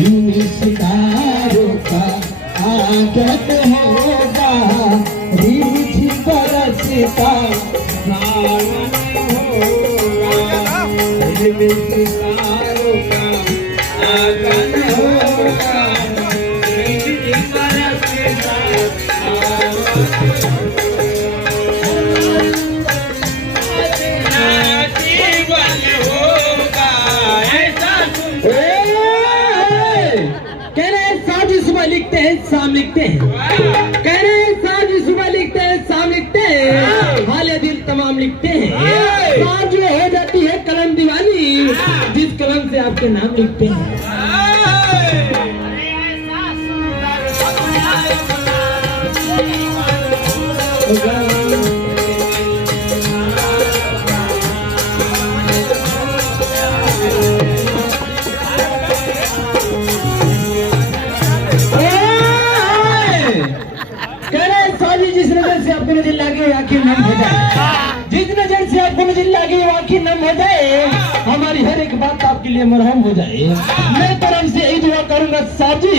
सितारों का आगत होगा, रीझ बरसता सावन होगा, सितारों का आगत होगा, रीझ बरसता लिखते हैं शाम लिखते हैं, कह रहे हैं साज सुबह लिखते हैं शाम लिखते हैं, हाले दिल तमाम लिखते हैं। साज जो हो जाती है कलम दीवानी, जिस कलम से आपके नाम लिखते हैं। जिस नजर से आपको नजर लगे आखिर नम हो जाए, जिस नजर से आपको नजर लगे आखिर नम हो जाए, हमारी हर एक बात आपके लिए मरहम हो जाए। मैं तो रब से यही दुआ करूंगा साहब जी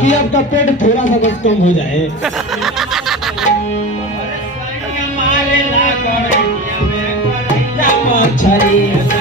कि आपका पेट थोड़ा सा बस कम हो जाए। अच्छा